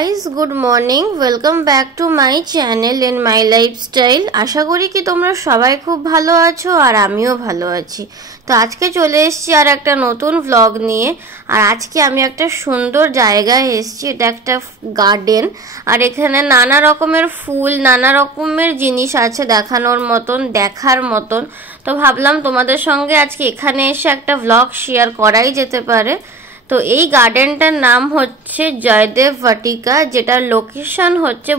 Guys good morning welcome back to my channel and my lifestyle. আশা করি কি তোমরা সবাই খুব ভালো আছো আর আমিও ভালো আছি। তো আজকে চলে এসেছি আর একটা নতুন ভ্লগ নিয়ে। আর আজকে আমি একটা সুন্দর জায়গায় এসেছি, এটা একটা গার্ডেন। আর এখানে নানা রকমের ফুল, নানা রকমের জিনিস আছে দেখানোর মতন, দেখার মতন। তো ভাবলাম তোমাদের সঙ্গে আজকে এখানে এসে একটা ভ্লগ শেয়ার করাই যেতে পারে। তো এই গার্ডেনটার নাম হচ্ছে জয়দেব বাটিকা, যেটার লোকেশন হচ্ছে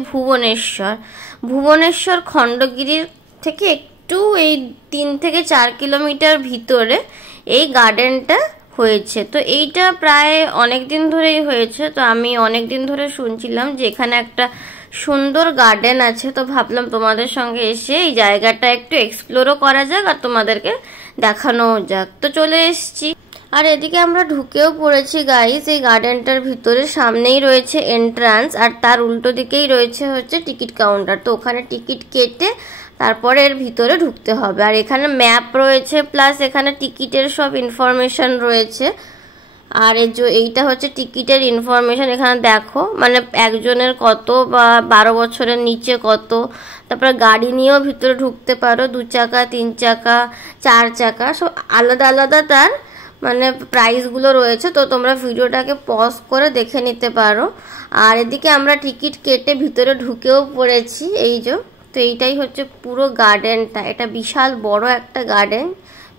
ভুবনেশ্বর খণ্ডগিরির থেকে একটু এই 3 থেকে 4 কিলোমিটার ভিতরে এই গার্ডেনটা হয়েছে। তো এইটা প্রায় অনেক দিন ধরেই হয়েছে। তো আমি অনেক দিন ধরে শুনছিলাম যে এখানে একটা সুন্দর গার্ডেন আছে। তো ভাবলাম তোমাদের সঙ্গে এসে এই জায়গাটা একটু এক্সপ্লোরও করা যাক আর তোমাদেরকে দেখানোও যাক। তো চলে এসেছি। আর এদিকে আমরা ঢুকেও পড়েছি গাইস এই গার্ডেনটার ভিতরে। সামনেই রয়েছে এন্ট্রান্স আর তার উল্টো দিকেই রয়েছে হচ্ছে টিকিট কাউন্টার। তো ওখানে টিকিট কেটে তারপরে এর ভিতরে ঢুকতে হবে। আর এখানে ম্যাপ রয়েছে, প্লাস এখানে টিকিটের সব ইনফরমেশন রয়েছে। আর এইটা হচ্ছে টিকিটের ইনফরমেশন। এখানে দেখো মানে একজনের কত, বা 12 বছরের নিচে কত। তারপরে গাড়ি নিয়েও ভিতরে ঢুকতে পারো, 2 চাকা, 3 চাকা, 4 চাকা, সব আলাদা আলাদা তার মানে প্রাইসগুলো রয়েছে। তো তোমরা ভিডিওটাকে পজ করে দেখে নিতে পারো। আর এদিকে আমরা টিকিট কেটে ভিতরে ঢুকেও পড়েছি। তো এইটাই হচ্ছে পুরো গার্ডেনটা। এটা বিশাল বড় একটা গার্ডেন।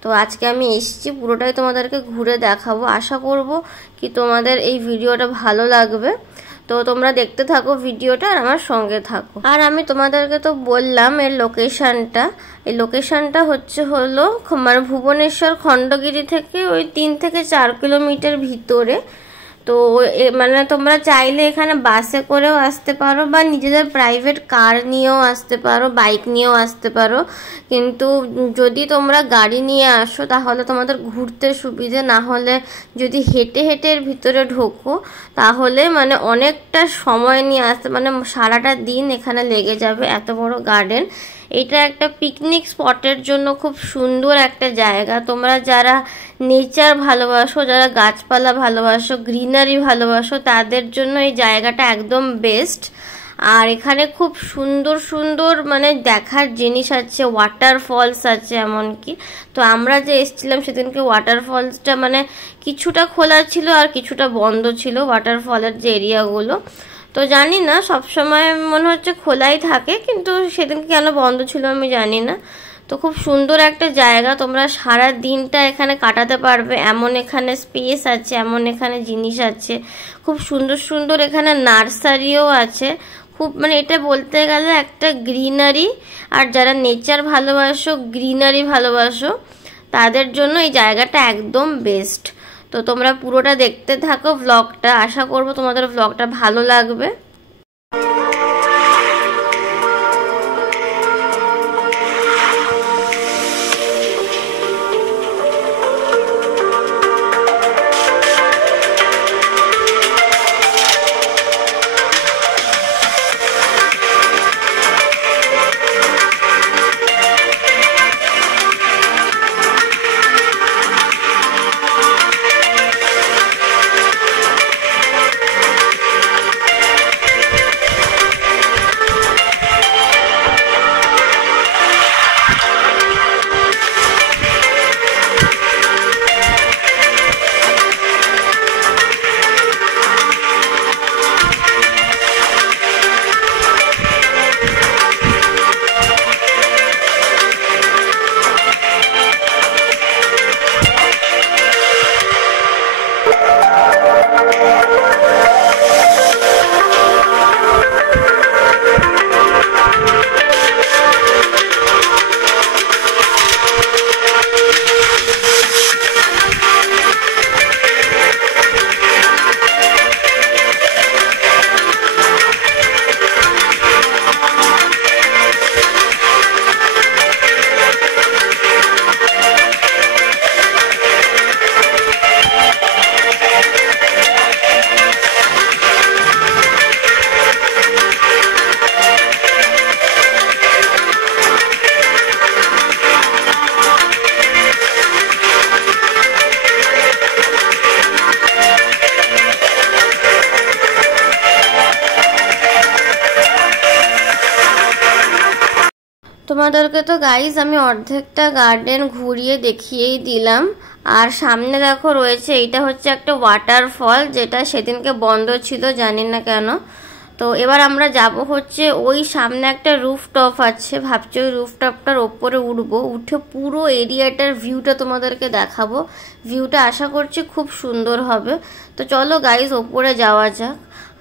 তো আজকে আমি এসেছি, পুরোটাই তোমাদেরকে ঘুরে দেখাবো। আশা করব কি তোমাদের এই ভিডিওটা ভালো লাগবে। তো তোমরা দেখতে থাকো ভিডিওটা আর আমার সঙ্গে থাকো। আর আমি তোমাদেরকে তো বললাম এর লোকেশনটা। এই লোকেশনটা হলো মানে ভুবনেশ্বর খণ্ডগিরি থেকে ওই 3 থেকে 4 কিলোমিটার ভিতরে। তো মানে তোমরা চাইলে এখানে বাসে করেও আসতে পারো, বা নিজেদের প্রাইভেট কার নিয়েও আসতে পারো, বাইক নিয়েও আসতে পারো। কিন্তু যদি তোমরা গাড়ি নিয়ে আসো তাহলে তোমাদের ঘুরতে সুবিধে, না হলে যদি হেঁটে হেঁটে এর ভিতরে ঢোকো তাহলে মানে অনেকটা সময় নিয়ে আসতে, মানে সারাটা দিন এখানে লেগে যাবে। এত বড় গার্ডেন। এটা একটা পিকনিক স্পটের জন্য খুব সুন্দর একটা জায়গা। তোমরা যারা নেচার ভালোবাসো, যারা গাছপালা ভালোবাসো, গ্রিনারি ভালোবাসো, তাদের জন্য এই জায়গাটা একদম বেস্ট। আর এখানে খুব সুন্দর সুন্দর মানে দেখার জিনিস আছে, ওয়াটারফলস আছে এমনকি। তো আমরা যে এসেছিলাম সেদিনকে ওয়াটারফলসটা মানে কিছুটা খোলা ছিল আর কিছুটা বন্ধ ছিল, ওয়াটারফলের যে এরিয়াগুলো। তো জানি না, সবসময় মনে হচ্ছে খোলাই থাকে, কিন্তু সেদিনকে কেন বন্ধ ছিল আমি জানি না। তো খুব সুন্দর একটা জায়গা, তোমরা সারা দিনটা এখানে কাটাতে পারবে, এমন এখানে স্পেস আছে, এমন এখানে জিনিস আছে। খুব সুন্দর সুন্দর এখানে নার্সারিও আছে। খুব মানে এটা বলতে গেলে একটা গ্রিনারি। আর যারা নেচার ভালোবাসো, গ্রিনারি ভালোবাসো, তাদের জন্য এই জায়গাটা একদম বেস্ট। তো তোমরা পুরোটা দেখতে থাকো ভ্লগটা। আশা করবো তোমাদের ভ্লগটা ভালো লাগবে। তোমাদেরকে তো গাইজ আমি অর্ধেকটা গার্ডেন ঘুরিয়ে দেখিয়েই দিলাম। আর সামনে দেখো রয়েছে, এইটা হচ্ছে একটা ওয়াটারফল, যেটা সেদিনকে বন্ধ ছিল, জানি না কেন। তো এবার আমরা যাব হচ্ছে ওই সামনে একটা রুফটপ আছে, ভাবছি ওই রুফটপটার ওপরে উঠবো, উঠে পুরো এরিয়াটার ভিউটা তোমাদেরকে দেখাবো। ভিউটা আশা করছি খুব সুন্দর হবে। তো চলো গাইজ ওপরে যাওয়া যাক।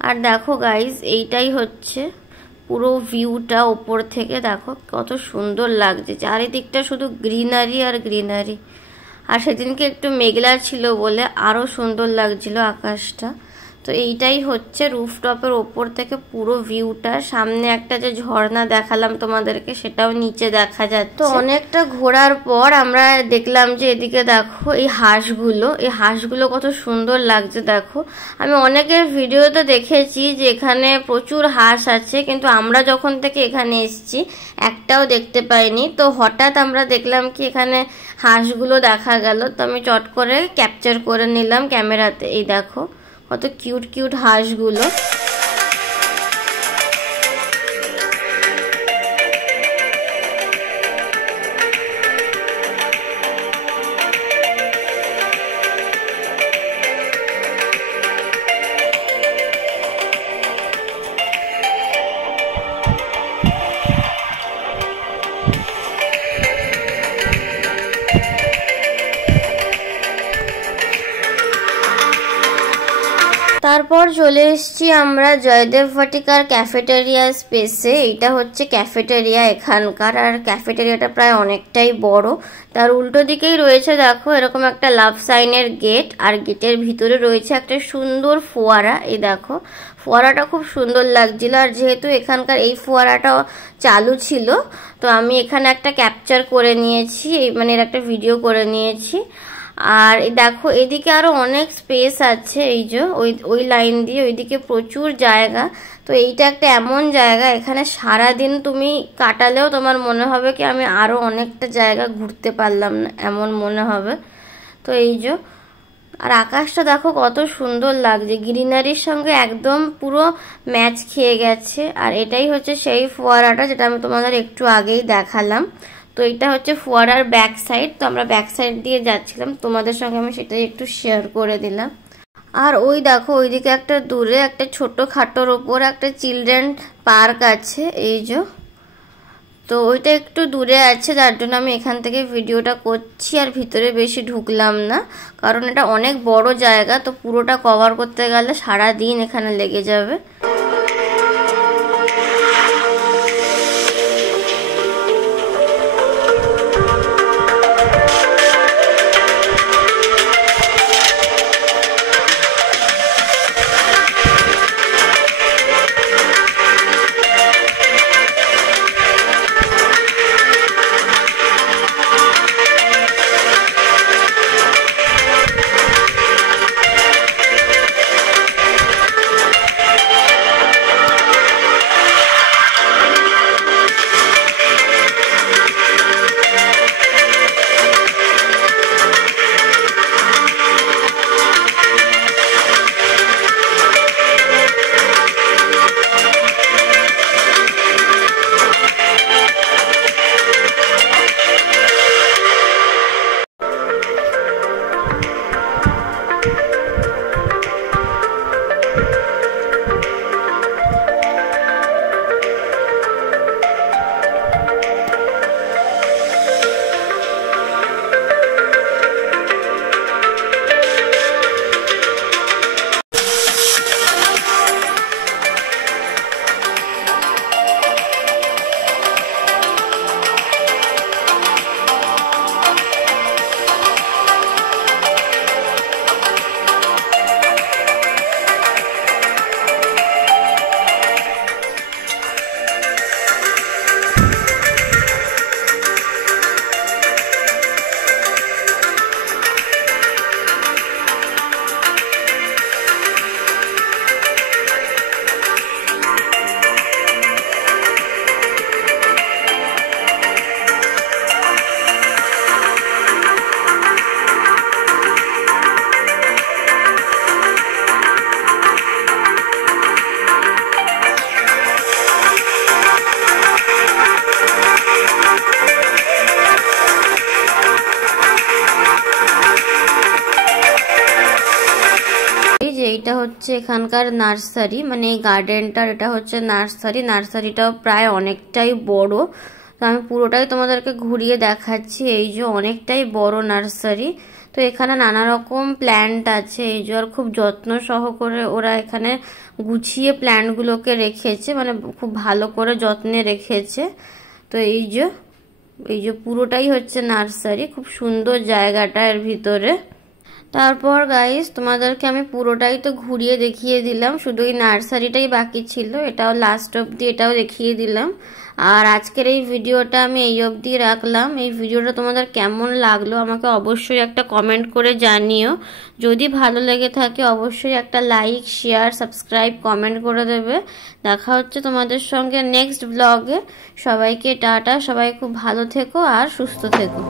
আর দেখো গাইজ এইটাই হচ্ছে পুরো ভিউটা ওপর থেকে, দেখো কত সুন্দর লাগছে, চারিদিকটা শুধু গ্রিনারি আর গ্রিনারি। আর সেদিনকে একটু মেঘলা ছিল বলে আরো সুন্দর লাগছিল আকাশটা। তো এইটাই হচ্ছে রুফটপের ওপর থেকে পুরো ভিউটা। সামনে একটা যে ঝর্ণা দেখালাম তোমাদেরকে, সেটাও নিচে দেখা যাচ্ছে। তো অনেকটা ঘোরার পর আমরা দেখলাম যে এদিকে দেখো এই হাঁসগুলো কত সুন্দর লাগছে। দেখো আমি অনেকের ভিডিওতে দেখেছি যে এখানে প্রচুর হাঁস আছে, কিন্তু আমরা যখন থেকে এখানে এসেছি একটাও দেখতে পাইনি। তো হঠাৎ আমরা দেখলাম কি এখানে হাঁসগুলো দেখা গেল, তো আমি চট করে ক্যাপচার করে নিলাম ক্যামেরাতে। এই দেখো কত কিউট কিউট হাঁসগুলো। তারপর চলে এসেছি আমরা জয়দেব ভাটিকার ক্যাফেটেরিয়া স্পেসে। এটা হচ্ছে ক্যাফেটেরিয়া এখানকার, আর ক্যাফেটেরিয়াটা প্রায় অনেকটাই বড়। তার উল্টো দিকেই রয়েছে দেখো এরকম একটা লাভ সাইনের গেট, আর গেটের ভিতরে রয়েছে একটা সুন্দর ফোয়ারা। এই দেখো ফোয়ারাটা খুব সুন্দর লাগছিল। আর যেহেতু এখানকার এই ফোয়ারাটা চালু ছিল, তো আমি এখানে একটা ক্যাপচার করে নিয়েছি, মানে এর একটা ভিডিও করে নিয়েছি। আর দেখো এদিকে আরো অনেক স্পেস আছে, এই যে ওই লাইন দিয়ে ওইদিকে প্রচুর জায়গা। তো এইটা একটা এমন জায়গা, এখানে সারাদিন তুমি কাটালেও তোমার মনে হবে কি আমি আরো অনেকটা জায়গা ঘুরতে পারলাম না, এমন মনে হবে। তো এই যে আর আকাশটা দেখো কত সুন্দর লাগছে, গ্রিনারির সঙ্গে একদম পুরো ম্যাচ খেয়ে গেছে। আর এটাই হচ্ছে সেই ফোয়ারাটা যেটা আমি তোমাদের একটু আগেই দেখালাম। তো এটা হচ্ছে ফোয়ারার ব্যাক সাইড। তো আমরা ব্যাক সাইড দিয়ে যাচ্ছিলাম, তোমাদের সঙ্গে আমি সেটাই একটু শেয়ার করে দিলাম। আর ওই দেখো ওইদিকে একটা দূরে একটা ছোট খাটোর ওপর একটা চিলড্রেন পার্ক আছে, এই যে। তো ওইটা একটু দূরে আছে, যার জন্য আমি এখান থেকে ভিডিওটা করছি, আর ভিতরে বেশি ঢুকলাম না, কারণ এটা অনেক বড় জায়গা। তো পুরোটা কভার করতে গেলে সারা দিন এখানে লেগে যাবে। যে এইটা হচ্ছে এখানকার নার্সারি, মানে এই গার্ডেনটার এটা হচ্ছে নার্সারি। নার্সারিটাও প্রায় অনেকটাই বড়, তো আমি পুরোটাই তোমাদেরকে ঘুরিয়ে দেখাচ্ছি। এই যে অনেকটাই বড় নার্সারি, তো এখানে নানা রকম প্ল্যান্ট আছে। এই যে আর খুব যত্ন সহকারে ওরা এখানে গুছিয়ে প্ল্যান্টগুলোকে রেখেছে, মানে খুব ভালো করে যত্নে রেখেছে। তো এই যে পুরোটাই হচ্ছে নার্সারি, খুব সুন্দর জায়গাটা এর ভিতরে। তারপর গাইস তোমাদেরকে আমি পুরোটাই তো ঘুরিয়ে দেখিয়ে দিলাম, শুধু এই নার্সারিটাই বাকি ছিল, এটাও লাস্ট অবধি এটাও দেখিয়ে দিলাম। আর আজকের এই ভিডিওটা আমি এই অবধি রাখলাম। এই ভিডিওটা তোমাদের কেমন লাগলো আমাকে অবশ্যই একটা কমেন্ট করে জানিও। যদি ভালো লেগে থাকে অবশ্যই একটা লাইক, শেয়ার, সাবস্ক্রাইব, কমেন্ট করে দেবে। দেখা হচ্ছে তোমাদের সঙ্গে নেক্সট ব্লগে। সবাইকে টাটা, সবাই খুব ভালো থেকো আর সুস্থ থেকো।